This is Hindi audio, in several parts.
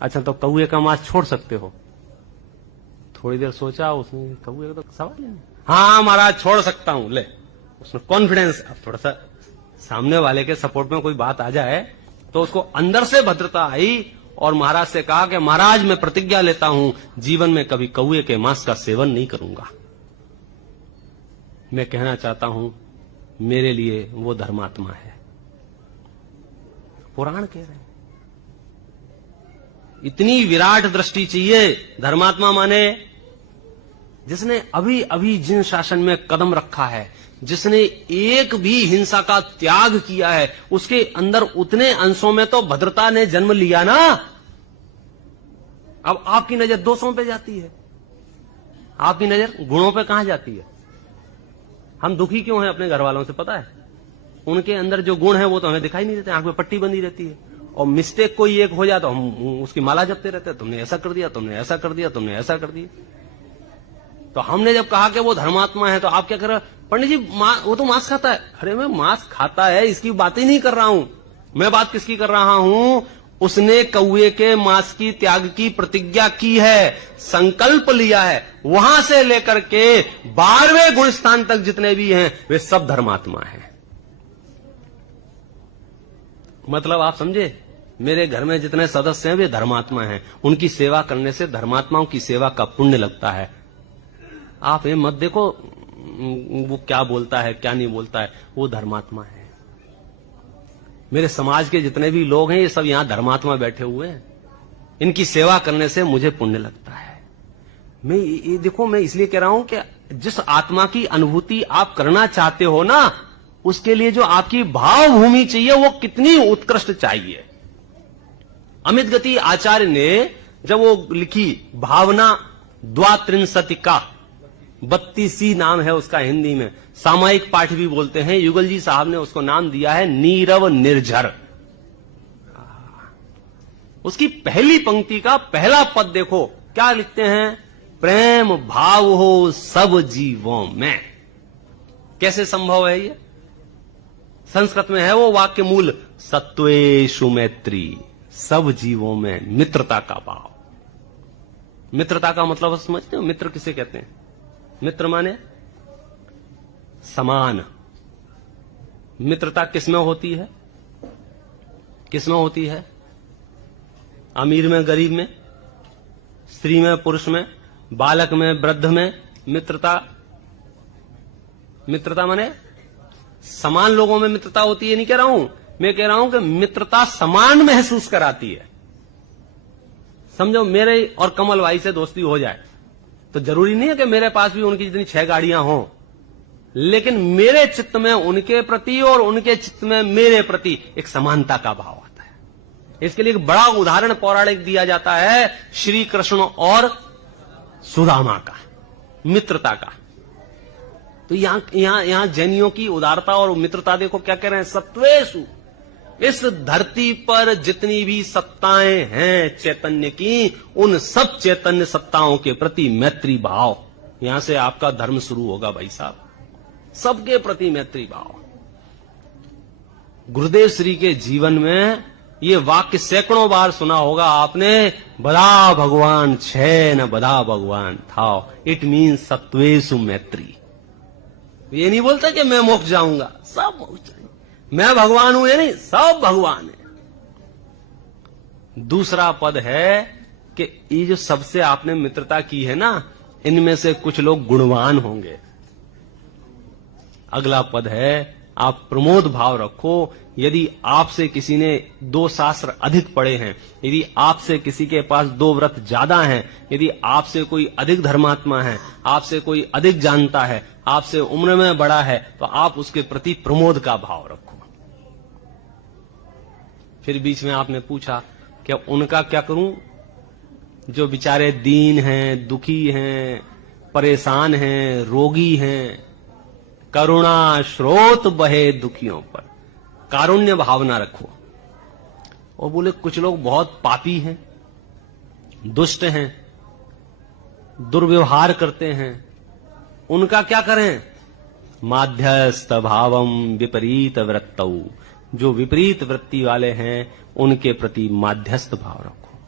अच्छा, तो कौए का मांस छोड़ सकते हो? थोड़ी देर सोचा उसने, कौए का तो सवाल ही नहीं। हाँ महाराज छोड़ सकता हूं। ले, उसमें कॉन्फिडेंस। अब थोड़ा सा सामने वाले के सपोर्ट में कोई बात आ जाए तो उसको अंदर से भद्रता आई और महाराज से कहा कि महाराज मैं प्रतिज्ञा लेता हूं जीवन में कभी कौए के मांस का सेवन नहीं करूंगा। मैं कहना चाहता हूं मेरे लिए वो धर्मात्मा है। पुराण कह रहे हैं। इतनी विराट दृष्टि चाहिए। धर्मात्मा माने जिसने अभी अभी जिन शासन में कदम रखा है, जिसने एक भी हिंसा का त्याग किया है, उसके अंदर उतने अंशों में तो भद्रता ने जन्म लिया ना। अब आपकी नजर दोषों पे जाती है, आपकी नजर गुणों पे कहां जाती है? हम दुखी क्यों हैं अपने घर वालों से पता है? उनके अंदर जो गुण है वो तो हमें दिखाई नहीं देते, आंख में पट्टी बंधी रहती है। और मिस्टेक कोई एक हो जाए तो हम उसकी माला जपते रहते हैं, तुमने ऐसा कर दिया, तुमने ऐसा कर दिया, तुमने ऐसा कर दिया। तो हमने जब कहा कि वो धर्मात्मा है तो आप क्या कर रहे? पंडित जी वो तो मांस खाता है। अरे मैं मांस खाता है इसकी बात ही नहीं कर रहा हूं। मैं बात किसकी कर रहा हूं? उसने कौए के मांस की त्याग की प्रतिज्ञा की है, संकल्प लिया है। वहां से लेकर के 12वें गुण स्थान तक जितने भी हैं वे सब धर्मात्मा हैं। मतलब आप समझे, मेरे घर में जितने सदस्य हैं वे धर्मात्मा हैं। उनकी सेवा करने से धर्मात्माओं की सेवा का पुण्य लगता है। आप ये मत देखो वो क्या बोलता है क्या नहीं बोलता है, वो धर्मात्मा है। मेरे समाज के जितने भी लोग हैं ये सब यहां धर्मात्मा बैठे हुए हैं। इनकी सेवा करने से मुझे पुण्य लगता है। मैं ये देखो, मैं इसलिए कह रहा हूं कि जिस आत्मा की अनुभूति आप करना चाहते हो ना, उसके लिए जो आपकी भावभूमि चाहिए वो कितनी उत्कृष्ट चाहिए। अमित गति आचार्य ने जब वो लिखी भावना द्वात्रिंशतिका, 32 नाम है उसका हिंदी में, सामायिक पाठ भी बोलते हैं। युगल जी साहब ने उसको नाम दिया है नीरव निर्झर। उसकी पहली पंक्ति का पहला पद देखो क्या लिखते हैं? प्रेम भाव हो सब जीवों में। कैसे संभव है ये? संस्कृत में है वो वाक्य मूल, सत्वेषु मैत्री, सब जीवों में मित्रता का भाव। मित्रता का मतलब समझते हो? मित्र किसे कहते हैं? मित्र माने समान। मित्रता किसमें होती है? किसमें होती है? अमीर में गरीब में, स्त्री में पुरुष में, बालक में वृद्ध में। मित्रता माने समान लोगों में मित्रता होती है। नहीं कह रहा हूं, मैं कह रहा हूं कि मित्रता समान महसूस कराती है। समझो, मेरे और कमल भाई से दोस्ती हो जाए तो जरूरी नहीं है कि मेरे पास भी उनकी जितनी 6 गाड़ियां हों, लेकिन मेरे चित्त में उनके प्रति और उनके चित्त में मेरे प्रति एक समानता का भाव आता है। इसके लिए एक बड़ा उदाहरण पौराणिक दिया जाता है, श्री कृष्ण और सुदामा का, मित्रता का। तो यहां जैनियों की उदारता और मित्रता देखो क्या कह रहे हैं? सत्वेषु, इस धरती पर जितनी भी सत्ताएं हैं चैतन्य की, उन सब चैतन्य सत्ताओं के प्रति मैत्री भाव। यहां से आपका धर्म शुरू होगा भाई साहब, सबके प्रति मैत्री भाव। गुरुदेव श्री के जीवन में ये वाक्य सैकड़ों बार सुना होगा आपने, बधा भगवान छे न बधा भगवान था। इट मीन्स सत्वेषु मैत्री। ये नहीं बोलता कि मैं मोक्ष जाऊंगा, सब मोक्ष जाएंगे, मैं भगवान हूं, ये नहीं, सब भगवान है। दूसरा पद है कि ये जो सबसे आपने मित्रता की है ना, इनमें से कुछ लोग गुणवान होंगे। अगला पद है, आप प्रमोद भाव रखो। यदि आपसे किसी ने 2 शास्त्र अधिक पढ़े हैं, यदि आपसे किसी के पास 2 व्रत ज्यादा हैं, यदि आपसे कोई अधिक धर्मात्मा है, आपसे कोई अधिक जानता है, आपसे उम्र में बड़ा है, तो आप उसके प्रति प्रमोद का भाव रखो। फिर बीच में आपने पूछा कि उनका क्या करूं जो बेचारे दीन हैं, दुखी हैं, परेशान हैं, रोगी हैं। करुणा स्रोत बहे दुखियों पर, कारुण्य भावना रखो। और बोले कुछ लोग बहुत पापी हैं, दुष्ट हैं, दुर्व्यवहार करते हैं, उनका क्या करें? माध्यस्थ भावम विपरीत वृत्तौ, जो विपरीत वृत्ति वाले हैं उनके प्रति माध्यस्थ भाव रखो।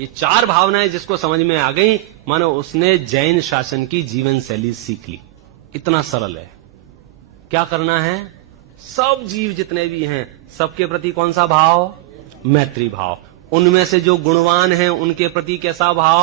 ये चार भावनाएं जिसको समझ में आ गई, मानो उसने जैन शासन की जीवन शैली सीख ली। इतना सरल है। क्या करना है? सब जीव जितने भी हैं सबके प्रति कौन सा भाव? मैत्री भाव। उनमें से जो गुणवान हैं उनके प्रति कैसा भाव?